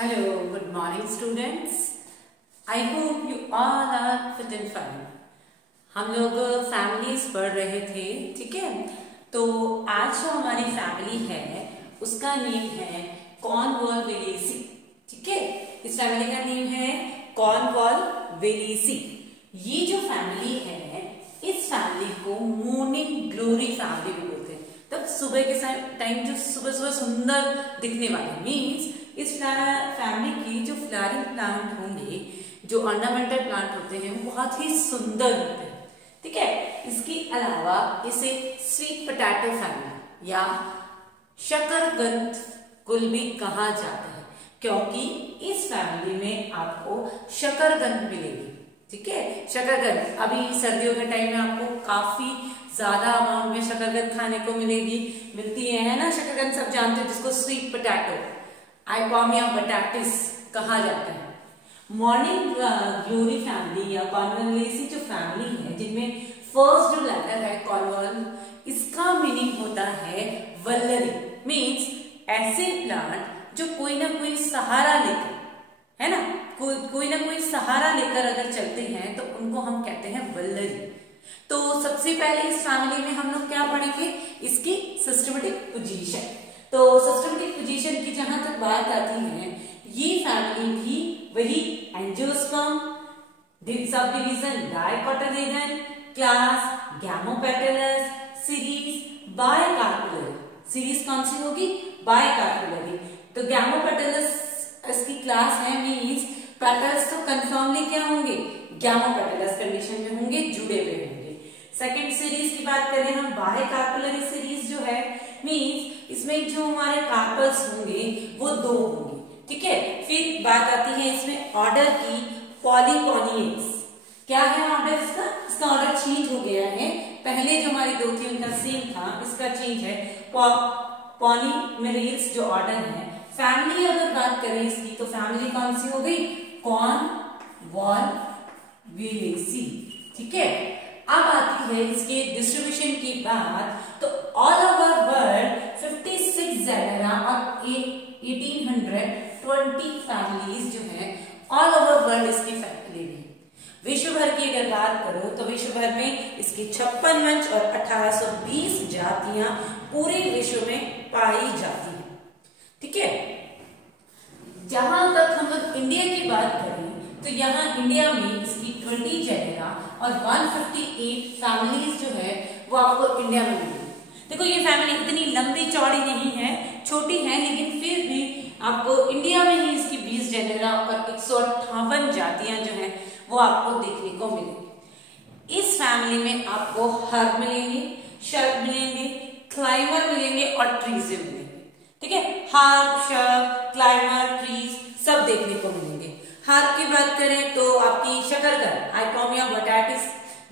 Hello, good morning students. I hope you all are fit and fine. हम लोग families पढ़ रहे थे, ठीक है। तो आज जो हमारी फैमिली है उसका नेम है कॉर्नवालवेलिसी, ठीक है। इस फैमिली का नेम है कॉर्नवालवेलिसी। ये जो फैमिली है इस फैमिली को मॉर्निंग ग्लोरी फैमिली भी बोलते हैं। तब सुबह के टाइम जो सुबह सुबह सुंदर दिखने वाले मीन्स इस फैमिली की जो फ्लावरिंग प्लांट होंगे, जो ऑर्नामेंटल प्लांट होते हैं वो बहुत ही सुंदर होते हैं, ठीक है। इसके अलावा इसे स्वीट पोटैटो फैमिली या शकरकंद कुल भी कहा जाता है, क्योंकि इस फैमिली में आपको शकरकंद मिलेगी, ठीक है। शकरकंद अभी सर्दियों के टाइम में आपको काफी ज्यादा अमाउंट में शकरकंद खाने को मिलती है ना। शकरकंद सब जानते हो, जिसको स्वीट पोटैटो आइपोमिया बटाटिस कहा जाता है। मॉर्निंग ग्लोरी फैमिली या कॉर्नवालवेलिसी जो फैमिली है, जिनमें फर्स्ट जो लेटर है कॉर्नवाल, इसका मीनिंग होता है वल्लरी। मीन्स ऐसे प्लांट जो कोई ना कोई सहारा लेकर, है ना, कोई ना कोई सहारा लेकर अगर चलते हैं तो उनको हम कहते हैं वल्लरी। तो सबसे पहले इस फैमिली में हम लोग क्या पढ़ेंगे, इसकी सिस्टमेटिक पोजीशन। तो सिस्टमेटिक पोजीशन की जहां तक बात आती है, ये फैमिली भी वही angiosperm, sub division dicotyledon, class gamopetalous, series bicarpellary. Series कौन सी होगी, बायकार्पुलरी। तो गैमोपेटलस इसकी क्लास है, मींस पेटल्स तो कंफर्मली क्या होंगे, गैमोपेटलस कंडीशन में होंगे, जुड़े हुए होंगे। सेकेंड सीरीज की बात करें हम, बायकार्पुलरी सीरीज जो है मींस इसमें जो हमारे कार्पल्स होंगे वो दो होंगे, ठीक है। फिर बात आती है इसमें ऑर्डर की, पॉलीगोनियस। क्या है ऑर्डर इसका ऑर्डर चेंज हो गया है। पहले जो हमारी दो थी उनका सेम था, इसका चेंज है। पॉलीमेरेज जो ऑर्डर है। फैमिली अगर बात करें इसकी, तो फैमिली कौन सी हो गई, कॉर्नवालवेलिसी, ठीक है। अब आती है इसके डिस्ट्रीब्यूशन की बात, तो ऑल ओवर वर्ल्ड 56 जेनेरा और 1820 फैमिलीज जो है ऑल ओवर वर्ल्ड इसकी फैमिली में। विश्व भर की अगर बात करो तो विश्व भर में इसकी 56 वंश और 1820 जातियां पूरे विश्व में पाई जाती हैं, ठीक है। जहां तक हम लोग इंडिया की बात करें तो यहाँ इंडिया में इसकी 20 जेनेरा और 158 फैमिलीज जो है वो आपको इंडिया में मिलेगी। देखो ये फैमिली इतनी लंबी चौड़ी नहीं है, छोटी है, लेकिन फिर भी आपको इंडिया में ही इसकी 20 जेनेरा और 158 जातियां जो है वो आपको देखने को मिलेगी। इस फैमिली में आपको हर्ब मिलेंगे, शर्ब मिलेंगे, क्लाइमर मिलेंगे और ट्रीज मिलेंगे, ठीक है। हर्ब, शर्ब, क्लाइमर, ट्रीज सब देखने को मिलेंगे। हर्ब की बात करें तो आपकी शकरकंद, आइपोमिया बटाटिस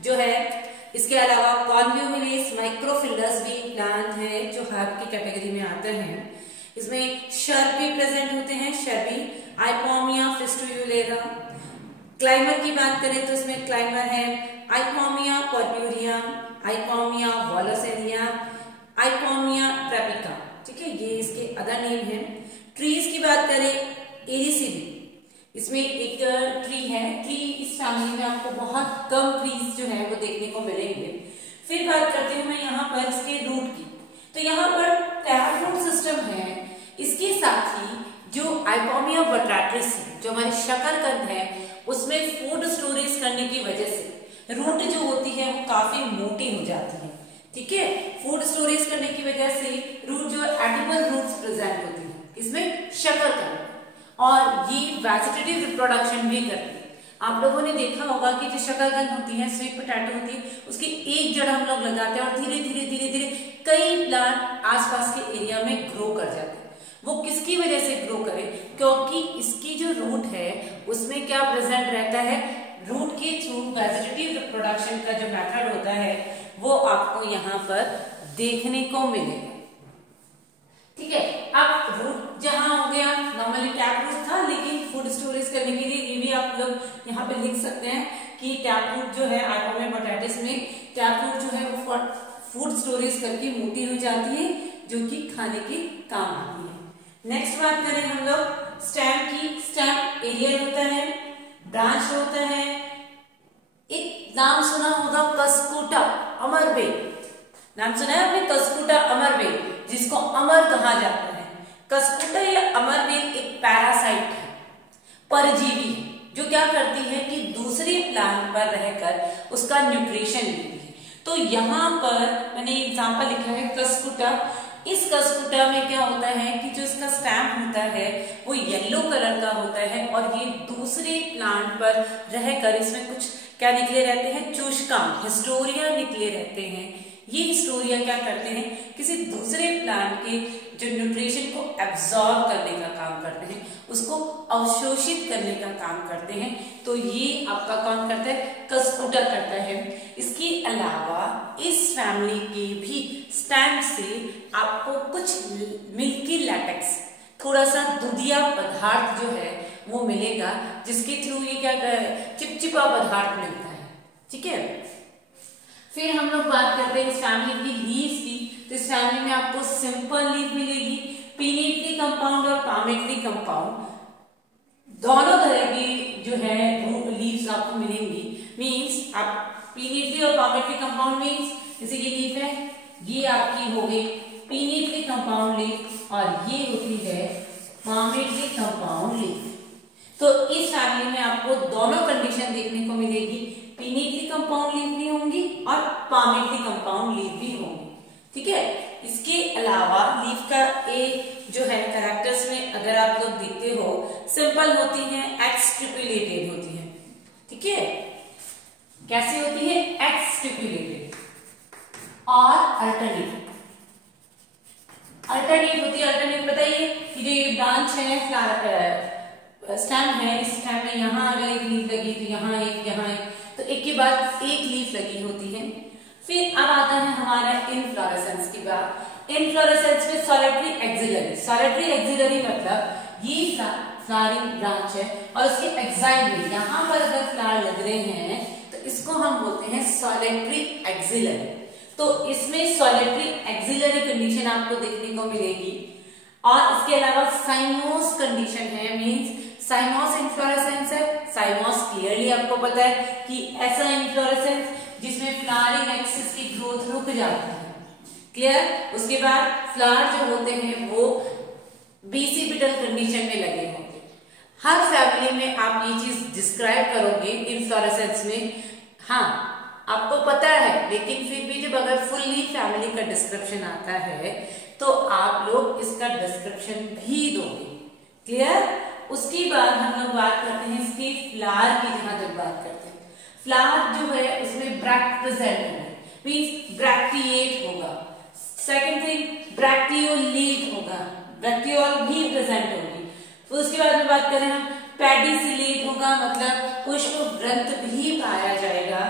जो है। इसके अलावा कॉन्व्यूमिनेस माइक्रोफिलस भी प्लांट है जो हर्ब की कैटेगरी में आते हैं। इसमें शर्ब भी प्रेजेंट होते हैं, शर्बी, आइपोमिया फिस्टुलेरा। क्लाइमर की बात करें तो इसमें क्लाइमर है आइपोमिया पर्प्यूरिया, आइपोमिया वॉलोसेलिया, आइपोमिया ट्रैपिका, ठीक है, ये इसके अदर नेम है। ट्रीज की बात करें एरिसीडी, इसमें एक ट्री है। ट्री इस फैमिली में आपको बहुत कम ट्रीज जो है वो देखने को मिलेंगे। फिर बात करते हैं मैं यहाँ पर इसके रूट की, तो यहाँ पर टैप रूट सिस्टम है। इसके साथ ही जो आइपोमिया बटाटिस जो हमारी शकरकंद है उसमें फूड स्टोरेज करने की वजह से रूट जो होती है वो काफी मोटी हो जाती है, ठीक है। फूड स्टोरेज करने की वजह से रूट जो एडिबल रूट्स प्रेजेंट होती है इसमें शकरकंद, और ये वेजिटेटिव रिप्रोडक्शन भी करती है। आप लोगों ने देखा होगा कि जो शकरकंद होती है, स्वीट पोटैटो होती है, उसकी एक जड़ हम लोग लगाते हैं और धीरे धीरे धीरे धीरे कई प्लांट आसपास के एरिया में ग्रो कर जाते हैं। वो किसकी वजह से ग्रो करे, क्योंकि इसकी जो रूट है उसमें क्या प्रेजेंट रहता है, रूट के थ्रू वेजिटेटिव रिप्रोडक्शन का जो मेथड होता है वो आपको यहाँ पर देखने को मिलेगा, ठीक है। अब रूट जहां हो गया, नॉर्मली टैप रूट था, लेकिन फूड स्टोरेज करने के लिए ये भी आप लोग यहाँ पे लिख सकते हैं कि टैप रूट जो है आइपोमिया बटाटिस में टैप रूट जो है वो फूड स्टोरेज करके मोटी हो जाती है, जो कि खाने के काम आती है। नेक्स्ट बात करें हम लोग स्टेम एरियल होता है, ब्रांच होता है। एक नाम सुना होगा कस्कुटा अमरबेल, नाम सुना है आपने कस्कुटा अमरबेल, जिसको अमर कहा जाता है। कस्कुटा या अमरबेल एक पैरासाइट है, परजीवी है, जो क्या करती है कि दूसरे प्लांट पर रहकर उसका न्यूट्रिशन लेती है। तो यहाँ पर मैंने एग्जांपल लिखा है कस्कुटा। इस कस्कुटा में क्या होता है कि जो इसका स्टैम होता है वो येलो कलर का होता है और ये दूसरे प्लांट पर रहकर इसमें कुछ क्या निकले रहते हैं, चूषकाम, हिस्टोरिया निकले रहते हैं। ये हिस्टोरिया क्या करते हैं, किसी दूसरे प्लांट के जो न्यूट्रिशन को एब्जॉर्ब करने का काम करते हैं, उसको अवशोषित करने का काम करते हैं। तो ये आपका कौन करता है, कस्कुटा करता है। इसके अलावा इस फैमिली के भी स्टेम से आपको कुछ मिल्की लैटेक्स, थोड़ा सा दूधिया पदार्थ जो है वो मिलेगा, जिसके थ्रू ये क्या चिपचिपा पदार्थ मिलता है। ठीक है, फिर हम लोग बात करते हैं इस फैमिली की लीव्स की। तो इस फैमिली में आपको सिंपल लीफ मिलेगी, पिनेटरी कंपाउंड और पामेटरी कंपाउंड, दोनों तरह की जो है वो लीव्स आपको मिलेंगी। मींस आप पिनेटरी और पामेटरी कंपाउंड मींस जैसे ये लीफ है, ये आपकी हो गई पिनेटरी कंपाउंड लीफ और ये होती है पामेटरी कंपाउंड लीफ। तो इस फैमिली में आपको दोनों कंडीशन देखने को मिलेगी, पिनेटरी कंपाउंड लीफ भी होंगी और पामेटरी कंपाउंड लीफ भी होंगी। ठीक है, इसके अलावा लीफ का एक जो है कैरेक्टर्स में अगर आप लोग देखते हो, सिंपल होती है, एक्सट्रिपुलेटेड होती है। ठीक है, कैसी होती है, एक्सट्रिपुलेटेड और अल्टरनेट होती है। अल्टरनेट बताइए कि जो ये ब्रांच है, स्टेम है, इस स्टेम में यहाँ अगर एक लीफ लगी तो यहाँ एक, तो एक के बाद एक लीफ लगी होती है। फिर अब आता है हमारा इनफ्लोरेसेंस की बात। इनफ्लोरेसेंस में सॉलिटरी एक्सिलरी मतलब ये फ्लावरिंग ब्रांच है और उसके एक्साइड में यहाँ पर अगर फ्लावर लग रहे हैं तो इसको हम बोलते हैं सॉलिटरी एक्सिलरी। तो इसमें सॉलिटरी एक्सिलरी कंडीशन आपको देखने को मिलेगी। और इसके अलावा साइमोस कंडीशन है, मींस साइमोस इनफ्लोरेसेंस है। साइमोस क्लियरली आपको पता है कि ऐसा इनफ्लोरेसेंस जिसमें फ्लावरिंग एक्सिस की ग्रोथ रुक जाती है। क्लियर, उसके बाद फ्लावर जो होते हैं वो बीसिपिटल कंडीशन में लगे होंगे। हर फैमिली में आप ये चीज डिस्क्राइब करोगे इनफ्लोरेसेंस में, हाँ आपको पता है, लेकिन फिर भी जब अगर फुल्ली फैमिली का डिस्क्रिप्शन आता है तो आप लोग इसका डिस्क्रिप्शन भी दोगे। क्लियर, उसके बाद हम लोग बात करते हैं इसके फ्लावर की। जहां तक बात करते हैं फ्लावर जो है उसमें ब्रैक्ट प्रेजेंट होगा, मींस ब्रैक्टिएट होगा। सेकंड थिंग ब्रैक्टियोलेट होगा, ब्रैक्टियोल भी प्रेजेंट होगी। तो उसके बाद में बात करें हम पेडिसिलेट होगा, मतलब पुष्प ग्रंथ भी पाया जाएगा।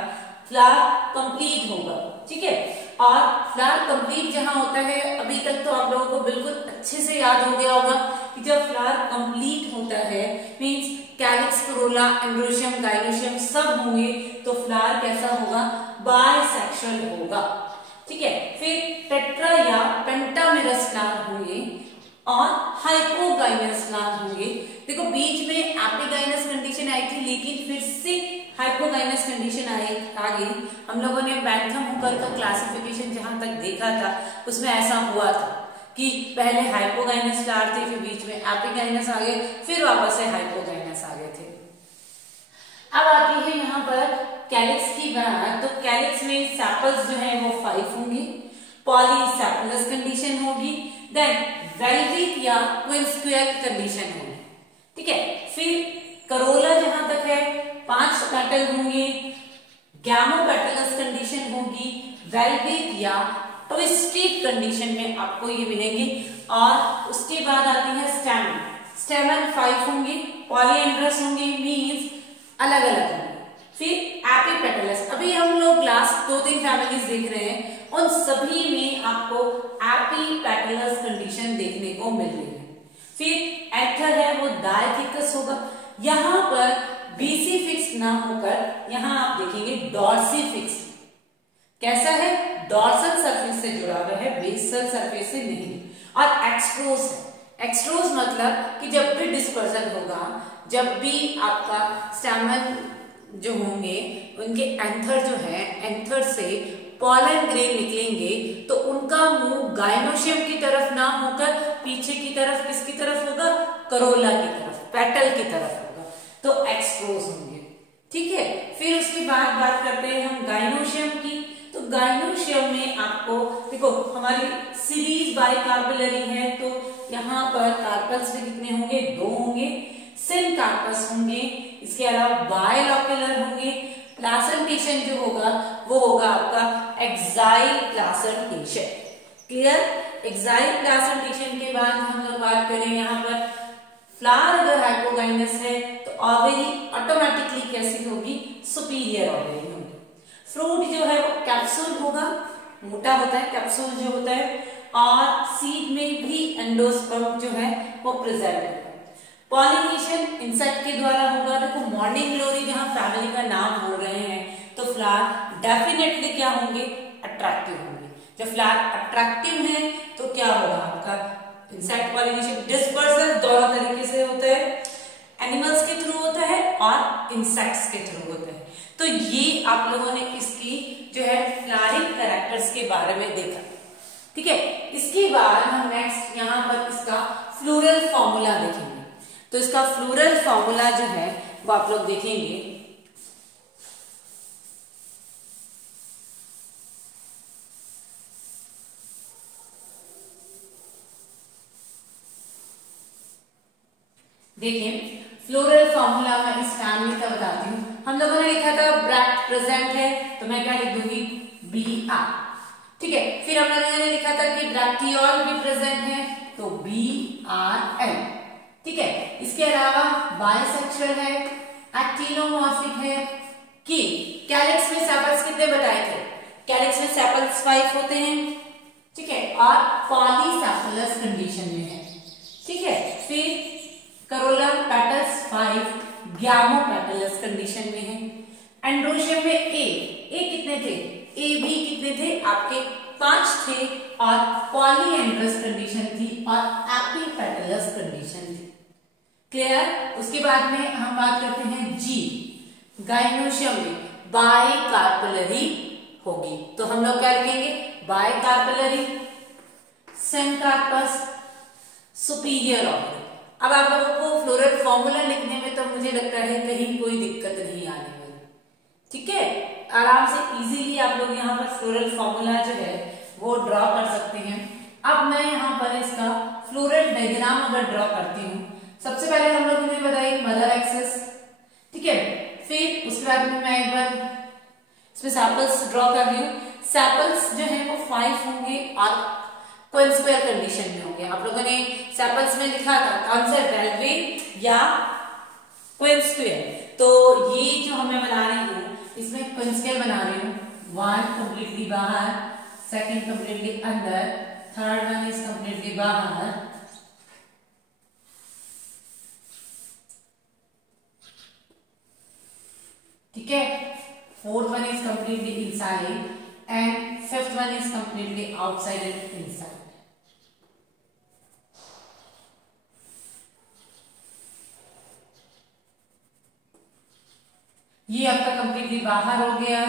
फ्लावर कंप्लीट होगा। ठीक है, और फ्लावर कंप्लीट जहां होता है, अभी तक तो आप लोगों को बिल्कुल अच्छे से याद हो गया होगा कि जब फ्लावर कंप्लीट होता है means calyx, Corolla, androecium, gynoecium सब होंगे, तो फ्लावर कैसा होगा, बायसेक्सुअल होगा। ठीक है, फिर टेट्रा या पेंटामेरस फ्लावर होंगे और हाइपोगाइनस फ्लावर होंगे। देखो बीच में एपिगाइनस कंडीशन आई थी, लेकिन फिर से हाइपोगाइनस कंडीशन आ गई। हम लोगों ने बैंथम हुकर का क्लासिफिकेशन जहां तक देखा था उसमें ऐसा हुआ था कि पहले हाइपोगाइनस फ्लावर थे, फिर बीच में एपिगाइनस आ गए, फिर वापस से हाइपोगाइनस आ गए थे। अब आती है यहाँ पर कैलिक्स की बात। तो कैलिक्स में सेपल्स जो है वो 5 होंगे, पॉलीसेपलस कंडीशन होगी, देन वेल्विक या क्विंस्क्यूल कंडीशन होगी। ठीक है, फिर करोला जहां तक है 5 पेटल होंगे, गैमोपेटलस कंडीशन होगी, वेल्विक या ट्विस्टेड कंडीशन में आपको ये मिलेंगे। और उसके बाद आती है स्टेमन। स्टेमन 5 होंगे, पॉलीएंड्रस होंगे, मींस अलग अलग होंगे। फिर एपिपेटलस, अभी हम लोग लास्ट 2-3 फैमिलीज देख रहे हैं, उन सभी में आपको एपिपेटलस कंडीशन देखने को मिल रही है। फिर एंथर है वो डायथिकस होगा, यहां पर बीसी फिक्स ना होकर यहां आप देखेंगे डॉर्सी फिक्स। कैसा है, डॉर्सल सरफेस से जुड़ा हुआ है, बेसल सरफेस से नहीं। और एक्सट्रोस है, एक्सट्रोज मतलब कि जब भी डिस्पर्जन होगा, जब भी आपका स्टैमन जो होंगे उनके एंथर जो है, एंथर से पॉलन ग्रेन निकलेंगे तो उनका मुंह गाइनोशियम की तरफ ना होकर पीछे की तरफ किसकी तरफ होगा, करोला की तरफ, पेटल की तरफ होगा, तो एक्सट्रोज होंगे। ठीक है, फिर उसके बाद बात करते हैं हम गाइनोशियम की। तो गाइनोशियम में आपको देखो हमारी सीरीज बाइकार्पेलरी है, तो यहाँ पर कार्पल्स में कितने होंगे, 2 होंगे, सिन कार्पस होंगे, इसके अलावा बायलॉक्युलर होंगे, प्लासेंटेशन जो होगा वो होगा आपका axile placentation. Clear, axile placentation के बाद हम लोग बात करें यहाँ पर फ्लावर अगर हाइपोगाइनस है तो ओवेरी ऑटोमेटिकली कैसी होगी, सुपीरियर ओवेरी होगी। फ्रूट जो है वो कैप्सूल होगा, मोटा होता है कैप्सूल जो होता है, और सीड में भी एंडोस्पर्म जो है वो प्रेजेंट होगा। पॉलिनेशन इंसेक्ट के द्वारा होगा। देखो मॉर्निंग ग्लोरी जहां फैमिली का नाम बोल रहे हैं तो फ्लावर डेफिनेटली क्या होंगे, अट्रैक्टिव होंगे। जब फ्लावर अट्रैक्टिव है तो क्या होगा आपका इंसेक्ट पॉलिनेशन। डिस्पर्सल दोनों तरीके से होता है, एनिमल्स के थ्रू होता है और इंसेक्ट्स के थ्रू होता है। तो ये आप लोगों ने इसकी जो है फ्लावरिंग कैरेक्टर्स के बारे में देखा। ठीक है, इसके बाद हम नेक्स्ट यहाँ पर इसका फ्लोरल फॉर्मूला देखेंगे। तो इसका फ्लोरल फॉर्मूला जो है वो आप लोग देखेंगे। देखिए फ्लोरल फॉर्मूला मैं इस फैमिली का बताती हूँ। हम लोगों ने लिखा था ब्रैक्ट प्रेजेंट है तो मैं क्या लिख दूंगी, Br। ठीक है, फिर हम लोगों ने लिखा था कि ब्रैक्टियोल भी प्रेजेंट है तो Br L। ठीक है, इसके अलावा बायसेक्सुअल है, एक्टिनोमॉर्फिक है, कि कैलिक्स में सेपल्स कितने बताए थे, कैलिक्स में सेपल्स 5 होते हैं। ठीक है, और पॉलीसेपलस कंडीशन में है। ठीक है, फिर करोला पेटल्स 5 गैमोपेटलस कंडीशन में है। एंड्रोशियम में ए कितने थे, ए भी कितने थे आपके 5 थे, और पॉलीएंड्रस कंडीशन थी और एपिपेटलस कंडीशन थी। क्लियर, उसके बाद में हम बात करते हैं जी, गाइनोशियम में बाइकार्पेलरी होगी तो हम लोग क्या लिखेंगे, बाइकार्पेलरी, सेंकार्पस, सुपीरियर ऑर्डर। अब आप लोगों को फ्लोरल फॉर्मूला लिखने में तो मुझे लगता है कहीं कोई दिक्कत नहीं आने वाली। ठीक है, आराम से इजीली आप लोग यहाँ पर फ्लोरल फॉर्मूला जो है वो ड्रॉ कर सकते हैं। अब मैं यहाँ पर इसका फ्लोरल डायग्राम अगर ड्रॉ करती हूँ, सबसे पहले हम लोगों ने बताई मदर एक्सिस। ठीक है, फिर उसके बाद में मैं एक बार इसमें सैपल्स ड्रॉ कर रही हूँ। सैपल्स जो है वो 5 होंगे और कोइन स्क्वायर कंडीशन में होंगे। आप लोगों ने सैपल्स में लिखा था कौन सा, वेलवेट या कोइन स्क्वायर। तो ये जो हमें बना रही हूँ इसमें कोइन स्क्वायर बना रही हूँ। 1 कम्प्लीटली बाहर, सेकंड कम्प्लीटली अंदर, थर्ड वन इज कम्प्लीटली बाहर, ठीक है, fourth one is completely inside and fifth one is completely outside and inside. ये आपका कंप्लीटली बाहर हो गया,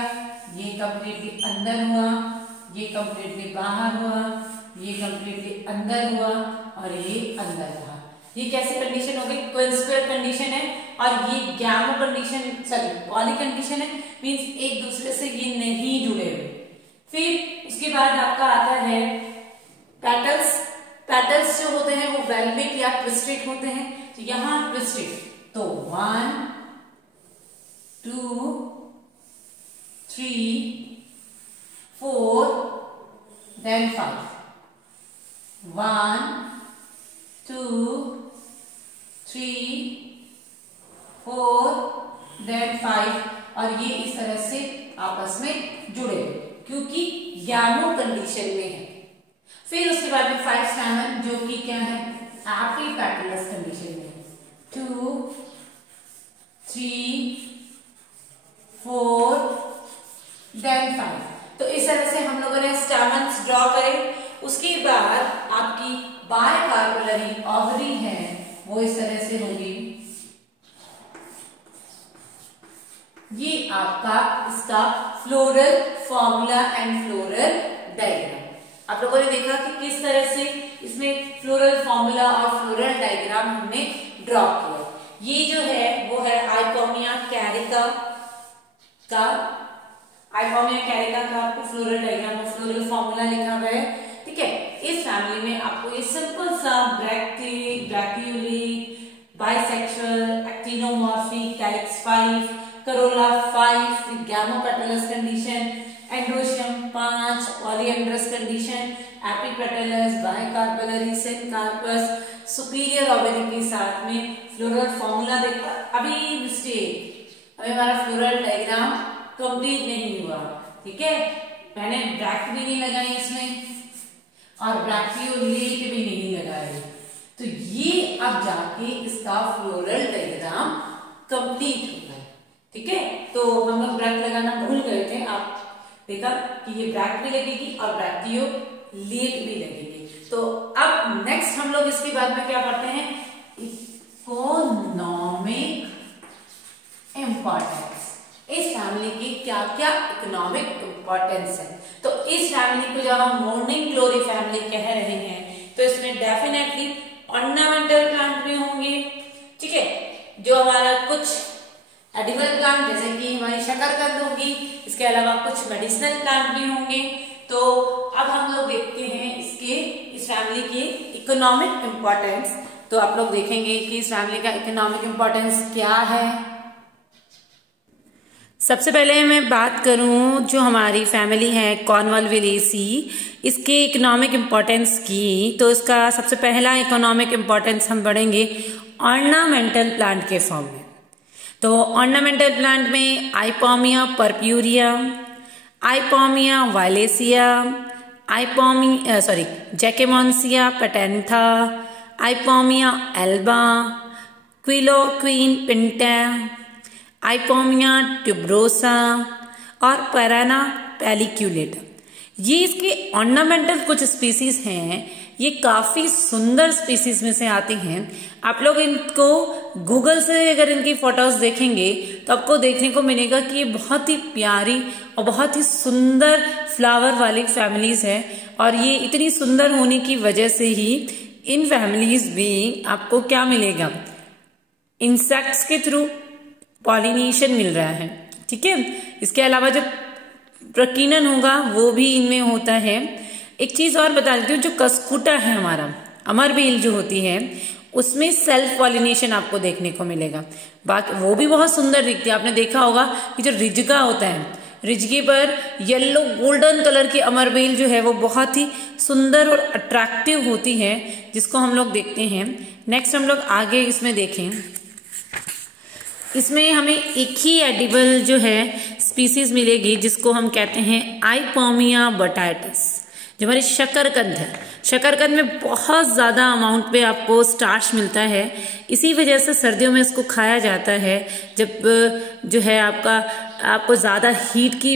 ये कंप्लीटली अंदर हुआ, ये कंप्लीटली बाहर हुआ, ये कंप्लीटली अंदर हुआ और ये अंदर रहा। ये कैसी कंडीशन हो गई, कोइन स्क्वायर कंडीशन है। और ये गैमो कंडीशन, सॉरी पॉली कंडीशन है, मींस एक दूसरे से ये नहीं जुड़े हुए। फिर उसके बाद आपका आता है पेटल्स। पेटल्स जो होते हैं वो वेलवेट या ट्विस्टेड होते हैं, तो यहां ट्विस्टेड, तो 1 2 3 4 then 5, 1 2 3 4 then 5, और ये इस तरह से आपस में जुड़े क्योंकि गैमो कंडीशन में है। फिर उसके बाद में 5 स्टैमेन जो कि क्या है, एपिपेटलस कंडीशन में है। 2 3 4 then 5। तो इस तरह से हम लोगों ने स्टैमेन्स ड्रॉ करे। उसके बाद आपकी बायकार्पेलरी कार्पलरी ओवरी है वो इस तरह से होगी। ये आपका इसका floral formula and floral diagram. आप लोगों ने देखा कि किस तरह से इसमें फ्लोरल फॉर्मूला और फ्लोरल डायग्राम हमने ड्रॉ किया। ये जो है वो है आइपोमिया कैरिका का, आइपोमिया कैरिका का आपको फ्लोरल डायग्राम और फ्लोरल फॉर्मूला लिखा हुआ है। ठीक है, इस फैमिली में आपको ये सिंपल सा bracteolate, bisexual, actinomorphic, calyx 5, corolla 5, gamopetalous condition, androecium 5, polyandrous condition, epipetalous, bicarpellary, syncarpous, superior ovary के साथ में फ्लोरल फॉर्मूला देखा। अभी मिस्टेक, अभी हमारा फ्लोरल डायग्राम कंप्लीट नहीं हुआ। ठीक है, मैंने ब्रैक्ट भी नहीं लगाई इसमें और ब्रैक्टियोलेट भी नहीं लगाई, तो ये अब जाके इसका फ्लोरल डायग्राम कंप्लीट होगा। ठीक है, तो हम लोग ब्रैक्ट लगाना भूल गए थे, आप देखा कि ये ब्रैक्ट भी लगेगी और ब्रैक्टियोलेट भी लगेगी। तो अब नेक्स्ट हम लोग इसके बाद में क्या पढ़ते हैं, इकोनॉमिक इंपॉर्टेंस। इस फैमिली की क्या क्या इकोनॉमिक इंपॉर्टेंस है। तो इस फैमिली को जब हम मॉर्निंग ग्लोरी फैमिली कह रहे हैं तो इसमें डेफिनेटली ऑर्नामेंटल प्लांट भी होंगे। ठीक है, जो हमारा कुछ एडिबल प्लांट जैसे कि हमारी शकरकंद होगी, इसके अलावा कुछ मेडिसिनल प्लांट भी होंगे। तो अब हम लोग देखते हैं इस फैमिली की इकोनॉमिक इंपॉर्टेंस। तो आप लोग देखेंगे कि इस फैमिली का इकोनॉमिक इंपॉर्टेंस क्या है। सबसे पहले मैं बात करूं जो हमारी फैमिली है कॉर्नवालवेलेसी, इसके इकोनॉमिक इंपॉर्टेंस की, तो इसका सबसे पहला इकोनॉमिक इंपॉर्टेंस हम बढ़ेंगे ऑर्नामेंटल प्लांट के फॉर्म में। तो ऑर्नामेंटल प्लांट में Ipomoea purpurea, Ipomoea violacea, Jacquemontia pentantha, Ipomoea alba, क्विलोक्वीन पिंटा, आइपोमिया ट्यूबरोसा और पैराना पेलिक्यूलेटा। ये इसके ऑर्नामेंटल कुछ स्पीसीज हैं, ये काफी सुंदर स्पीसीज में से आती हैं। आप लोग इनको गूगल से अगर इनकी फोटोज देखेंगे तो आपको देखने को मिलेगा कि ये बहुत ही प्यारी और बहुत ही सुंदर फ्लावर वाली फैमिलीज है। और ये इतनी सुंदर होने की वजह से ही इन फैमिलीज में आपको क्या मिलेगा, इंसेक्ट्स के थ्रू पॉलिनेशन मिल रहा है। ठीक है, इसके अलावा जो प्रकीनन होगा वो भी इनमें होता है। एक चीज और बता देती हूँ, जो कस्कुटा है हमारा अमर बेल जो होती है उसमें सेल्फ पॉलिनेशन आपको देखने को मिलेगा। बाकी वो भी बहुत सुंदर दिखती है। आपने देखा होगा कि जो रिजगा होता है, रिजगे पर येलो गोल्डन कलर की अमर बेल जो है वो बहुत ही सुंदर और अट्रैक्टिव होती है, जिसको हम लोग देखते हैं। नेक्स्ट हम लोग आगे इसमें देखें, इसमें हमें एक ही एडिबल जो है स्पीसीज मिलेगी जिसको हम कहते हैं आइपोमिया बटाटस, जो हमारी शकरकंद है। शकरकंद में बहुत ज़्यादा अमाउंट पे आपको स्टार्च मिलता है, इसी वजह से सर्दियों में इसको खाया जाता है। जब जो है आपको ज़्यादा हीट की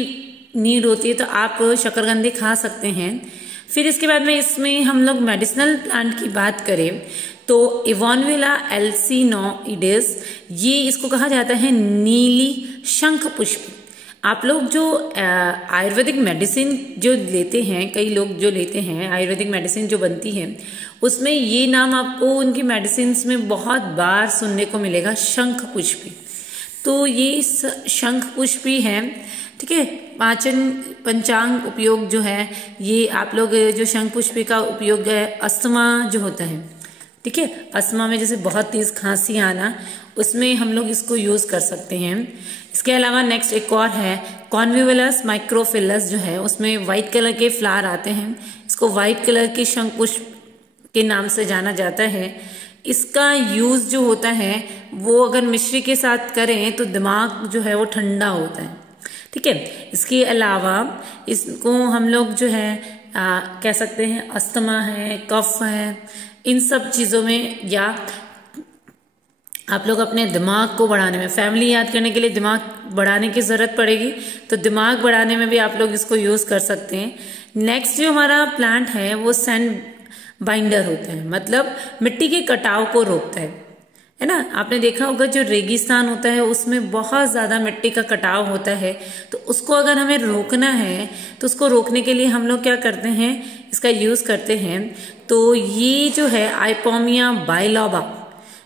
नीड होती है तो आप शकरकंदी खा सकते हैं। फिर इसके बाद में इसमें हम लोग मेडिसिनल प्लांट की बात करें तो इवोनविला एल्सिनोइडिस, ये इसको कहा जाता है नीली शंख पुष्प। आप लोग जो आयुर्वेदिक मेडिसिन जो लेते हैं, कई लोग जो लेते हैं आयुर्वेदिक मेडिसिन जो बनती है, उसमें ये नाम आपको उनकी मेडिसिन में बहुत बार सुनने को मिलेगा, शंख पुष्पी। तो ये शंख पुष्पी है। ठीक है, पंचांग उपयोग जो है ये आप लोग जो शंख पुष्पी का उपयोग है अस्थमा जो होता है, ठीक है, अस्थमा में जैसे बहुत तेज खांसी आना, उसमें हम लोग इसको यूज कर सकते हैं। इसके अलावा नेक्स्ट एक और है कॉन्विवलस माइक्रोफिलस जो है, उसमें व्हाइट कलर के फ्लावर आते हैं। इसको व्हाइट कलर के शंख पुष्प के नाम से जाना जाता है। इसका यूज जो होता है वो अगर मिश्री के साथ करें तो दिमाग जो है वो ठंडा होता है। ठीक है, इसके अलावा इसको हम लोग जो है कह सकते हैं अस्थमा है, कफ है, इन सब चीजों में, या आप लोग अपने दिमाग को बढ़ाने में, फैमिली याद करने के लिए दिमाग बढ़ाने की जरूरत पड़ेगी तो दिमाग बढ़ाने में भी आप लोग इसको यूज कर सकते हैं। नेक्स्ट जो हमारा प्लांट है वो बाइंडर होता है, मतलब मिट्टी के कटाव को रोकता है ना। आपने देखा होगा जो रेगिस्तान होता है उसमें बहुत ज्यादा मिट्टी का कटाव होता है, तो उसको अगर हमें रोकना है तो उसको रोकने के लिए हम लोग क्या करते हैं, इसका यूज करते हैं। तो ये जो है आइपोमिया बाइलॉबा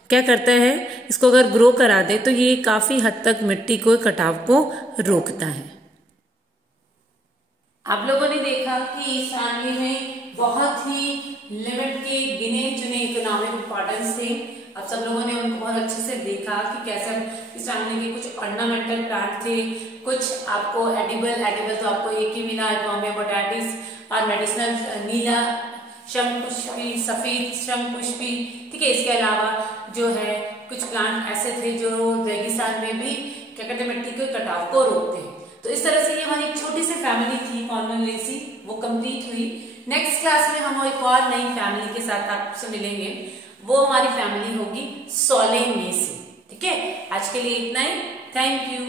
क्या करता है, इसको अगर ग्रो करा दे तो ये काफी हद तक मिट्टी को कटाव को रोकता है। आप लोगों ने देखा कि इस फैमिली में बहुत ही लिमिट के गिने चुने इकोनॉमिक इंपॉर्टेंस थे। अब सब लोगों ने उनको बहुत अच्छे से देखा कि कैसे इस फैमिली के कुछ ऑर्नामेंटल प्लांट थे, कुछ आपको एडिबल तो आपको एक ही मिला, आइपोमिया पोटैटिस, और मेडिसिनल नीला शंखपुष्पी, सफेद शंखपुष्पी, ठीक है। इसके अलावा जो है कुछ प्लांट ऐसे थे जो रेगिस्तान में भी क्या करते, मिट्टी के कटाव को रोकते हैं। तो इस तरह से ये हमारी एक छोटी सी फैमिली थी कॉन्वोल्वेसी, वो कंप्लीट हुई। नेक्स्ट क्लास में हम एक और नई फैमिली के साथ आपसे मिलेंगे, वो हमारी फैमिली होगी सोलेनेसी, ठीक है। आज के लिए इतना ही, थैंक यू।